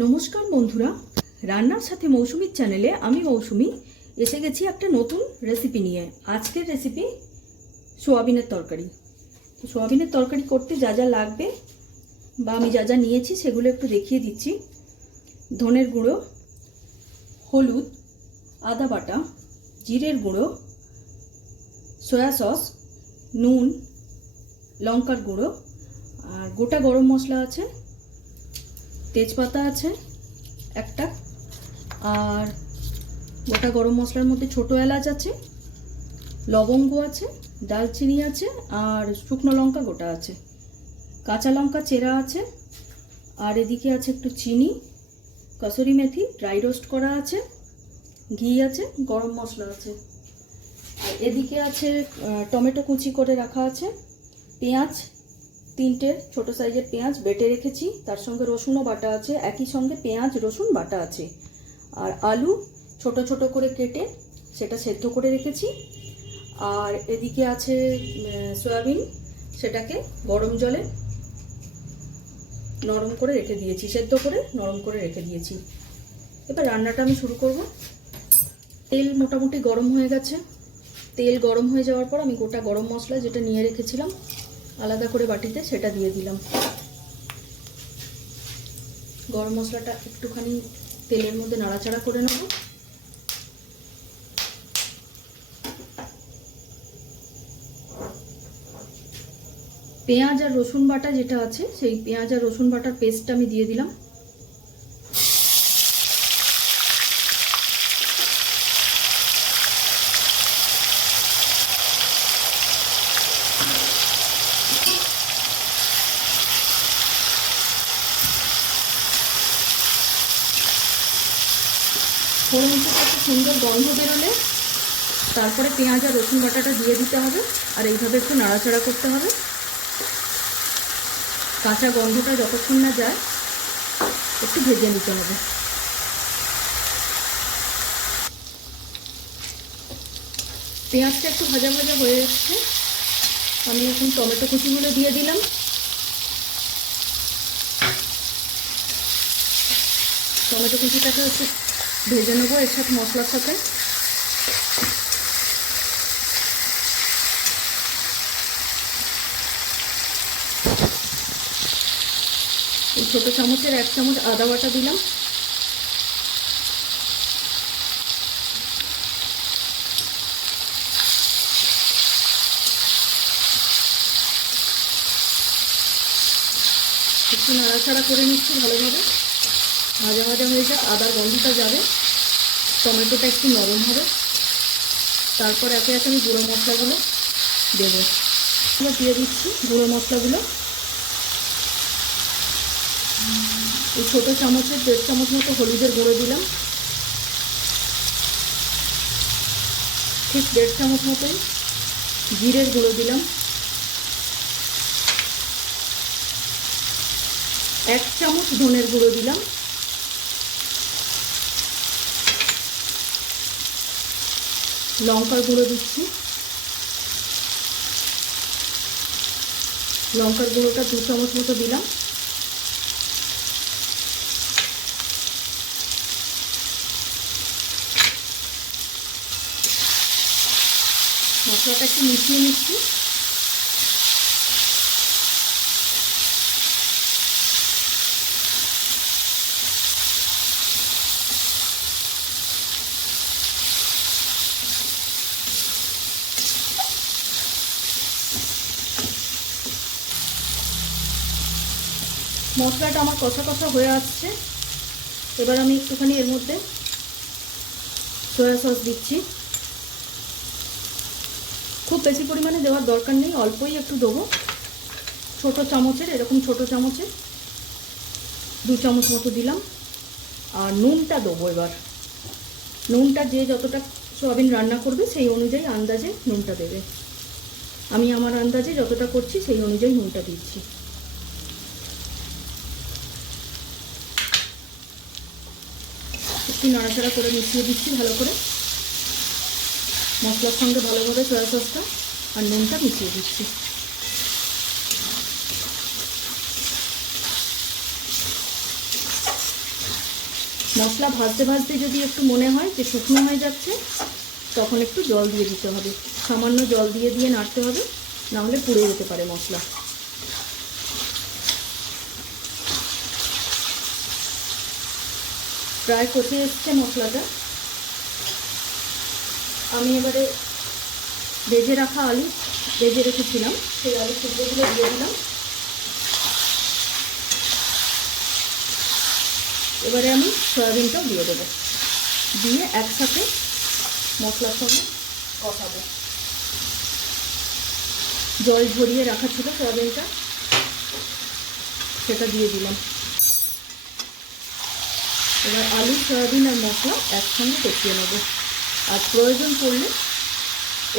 নমস্কার বন্ধুরা, রান্নার সাথে মৌসুমীর চ্যানেলে আমি মৌসুমী এসে গেছি একটা নতুন রেসিপি নিয়ে। আজকের রেসিপি সোয়াবিনের তরকারি। তো সোয়াবিনের তরকারি করতে যা যা লাগবে বা আমি যা যা নিয়েছি সেগুলো একটু দেখিয়ে দিচ্ছি। ধনের গুঁড়ো, হলুদ, আদা বাটা, জিরের গুঁড়ো, সয়া সস, নুন, লঙ্কার গুঁড়ো, আর গোটা গরম মশলা আছে, তেজপাতা আছে একটা, আর গোটা গরম মশলার মধ্যে ছোটো এলাচ আছে, লবঙ্গ আছে, দালচিনি আছে, আর শুকনো লঙ্কা গোটা আছে, কাঁচা লঙ্কা চেরা আছে, আর এদিকে আছে একটু চিনি, কসুরি মেথি ড্রাই রোস্ট করা আছে, ঘি আছে, গরম মশলা আছে, আর এদিকে আছে টমেটো কুচি করে রাখা আছে, পেঁয়াজ তিনটে ছোট সাইজের পেঁয়াজ বেটে রেখেছি, তার সঙ্গে রসুনও বাটা আছে, একই সঙ্গে পেঁয়াজ রসুন বাটা আছে, আর আলু ছোট ছোট করে কেটে সেটা সেদ্ধ করে রেখেছি, আর এদিকে আছে সয়াবিন, সেটাকে গরম জলে নরম করে রেখে দিয়েছি, সেদ্ধ করে নরম করে রেখে দিয়েছি। এবার রান্নাটা আমি শুরু করব। তেল মোটামুটি গরম হয়ে গেছে। তেল গরম হয়ে যাওয়ার পর আমি গোটা গরম মশলা যেটা নিয়ে রেখেছিলাম আলাদা করে বাটিতে সেটা দিয়ে দিলাম। গরম মশলাটা একটুখানি তেলের মধ্যে নাড়াচাড়া করে নেব। পেঁয়াজ আর রসুন বাটা যেটা আছে সেই পেঁয়াজ আর রসুন বাটার পেস্টটা আমি দিয়ে দিলাম। ফোড়ন থেকে একটা সুন্দর গন্ধ বেরোলে তারপরে পেঁয়াজ আর রসুন বাটাটা দিয়ে দিতে হবে, আর এইভাবে একটু নাড়াচাড়া করতে হবে। কাঁচা গন্ধটা যতক্ষণ না যায় একটু ভেজে নিতে হবে। পেঁয়াজটা একটু ভাজা ভাজা হয়ে এসছে, আমি এখন টমেটো কুচিগুলো দিয়ে দিলাম। টমেটো কুচিটাকে একটু ভেজে নেবো এর সাথে, মশলার সাথে। এই ছোটো চামচের 1 চামচ আদা বাটা দিলাম। একটু নাড়াচাড়া করে নিচ্ছি ভালোভাবে, ভাজা ভাজা হয়ে যাক, আদার গন্ধটা যাবে, টমেটোটা একটু নরম হবে, তারপর একে একে আমি গুঁড়ো মশলাগুলো দেবো। এবার দিয়ে দিচ্ছি গুঁড়ো মশলাগুলো। এই ছোটো চামচের 1.5 চামচ মতো হলুদের গুঁড়ো দিলাম, ঠিক 1.5 চামচ মতোই জিরের গুঁড়ো দিলাম, 1 চামচ ধনের গুঁড়ো দিলাম, লঙ্কার গুঁড়ো দিচ্ছি, লঙ্কার গুঁড়োটা 2 চামচ মতো দিলাম, মশলাটা একটু মিশিয়ে নিচ্ছি। মশলাটা আমার কষা কষা হয়ে আসছে। এবার আমি একটুখানি এর মধ্যে সয়া সস দিচ্ছি। খুব বেশি পরিমাণে দেওয়ার দরকার নেই, অল্পই একটু দেবো। ছোটো চামচের, এরকম ছোটো চামচের 2 চামচ মতো দিলাম। আর নুনটা দেবো এবার। নুনটা যে যতটা সোয়াবিন রান্না করবে সেই অনুযায়ী আন্দাজে নুনটা দেবে। আমি আমার আন্দাজে যতটা করছি সেই অনুযায়ী নুনটা দিচ্ছি। একটু নাড়াচাড়া করে মিশিয়ে দিচ্ছি ভালো করে, মশলার সঙ্গে ভালোভাবে সয়া সসটা আর নুনটা মিশিয়ে দিচ্ছি। মশলা ভাজতে ভাজতে যদি একটু মনে হয় যে শুকনো হয়ে যাচ্ছে, তখন একটু জল দিয়ে দিতে হবে। সামান্য জল দিয়ে দিয়ে নাড়তে হবে, নাহলে পুড়ে যেতে পারে মশলা। প্রায় কষে এসছে মশলাটা। আমি এবারে ভেজে রাখা আলু ভেজে রেখেছিলাম, সেই আলু টুকরোগুলো দিয়ে দিলাম। এবারে আমি সয়াবিনটাও দিয়ে দেবো, দিয়ে একসাথে মশলার সঙ্গে কষাবো। জল ঝরিয়ে রাখা ছিল সয়াবিনটা, সেটা দিয়ে দিলাম। এবার আলু, সয়াবিন আর মশলা একসঙ্গে কষিয়ে নেবো, আর প্রয়োজন পড়লে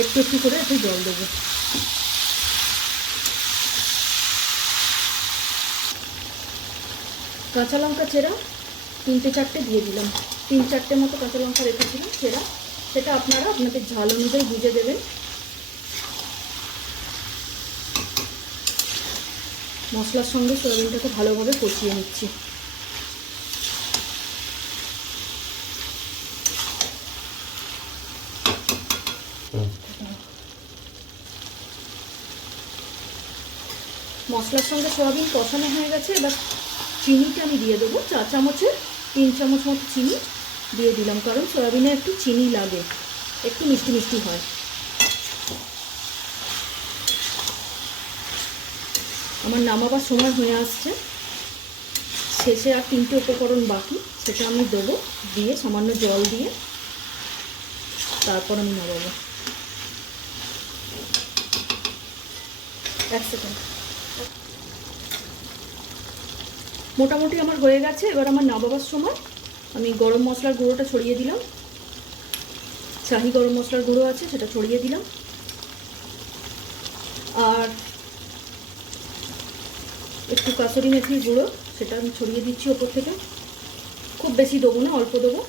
একটু একটু করে এতে জল দেবো। কাঁচা লঙ্কা চেরা 3-4টে দিয়ে দিলাম। 3-4টে মতো কাঁচা লঙ্কা রেখেছিলাম চেরা, সেটা আপনারা আপনাদের ঝাল অনুযায়ী বুঝে দেবেন। মশলার সঙ্গে সয়াবিনটাকে ভালোভাবে কষিয়ে নিচ্ছি। মশলার সঙ্গে সয়াবিন কষানো হয়ে গেছে। এবার চিনিটা আমি দিয়ে দেবো, 4 চামচের 3 চামচ মতো চিনি দিয়ে দিলাম, কারণ সয়াবিনে একটু চিনি লাগে, একটু মিষ্টি মিষ্টি হয়। আমার নামাবার সময় হয়ে আসছে, শেষে আর 3টে উপকরণ বাকি, সেটা আমি দেবো, দিয়ে সামান্য জল দিয়ে তারপর আমি নামাবো। 1 সেকেন্ড। মোটামুটি আমার হয়ে গেছে। এবার আমার নামাবার সময় আমি গরম মশলার গুঁড়োটা ছড়িয়ে দিলাম, শাহি গরম মশলার গুঁড়ো আছে সেটা ছড়িয়ে দিলাম, আর একটু কাসুরি মেথির গুঁড়ো সেটা আমি ছড়িয়ে দিচ্ছি ওপর থেকে। খুব বেশি দেবো না, অল্প দেবো।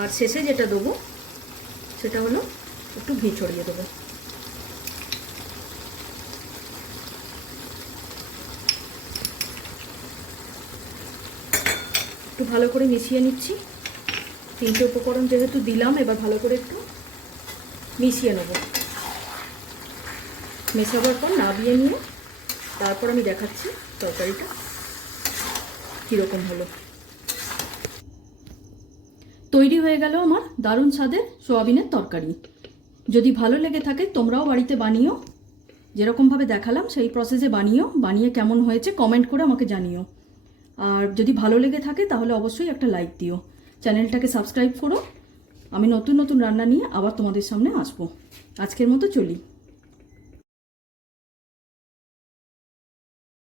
আর শেষে যেটা দেবো সেটা হলো একটু ঘি ছড়িয়ে দেবো। একটু ভালো করে মিশিয়ে নিচ্ছি। 3টে উপকরণ যেহেতু দিলাম, এবার ভালো করে একটু মিশিয়ে নেব। মেশাবার পর নাবিয়ে নিয়ে তারপর আমি দেখাচ্ছি তরকারিটা কীরকম হলো। তৈরি হয়ে গেল আমার দারুণ স্বাদের সোয়াবিনের তরকারি। যদি ভালো লেগে থাকে তোমরাও বাড়িতে বানিও, যেরকমভাবে দেখালাম সেই প্রসেসে বানিয়ে কেমন হয়েছে কমেন্ট করে আমাকে জানিও। আর যদি ভালো লেগে থাকে তাহলে অবশ্যই একটা লাইক দিও, চ্যানেলটাকে সাবস্ক্রাইব করো। আমি নতুন নতুন রান্না নিয়ে আবার তোমাদের সামনে আসবো। আজকের মতো চলি।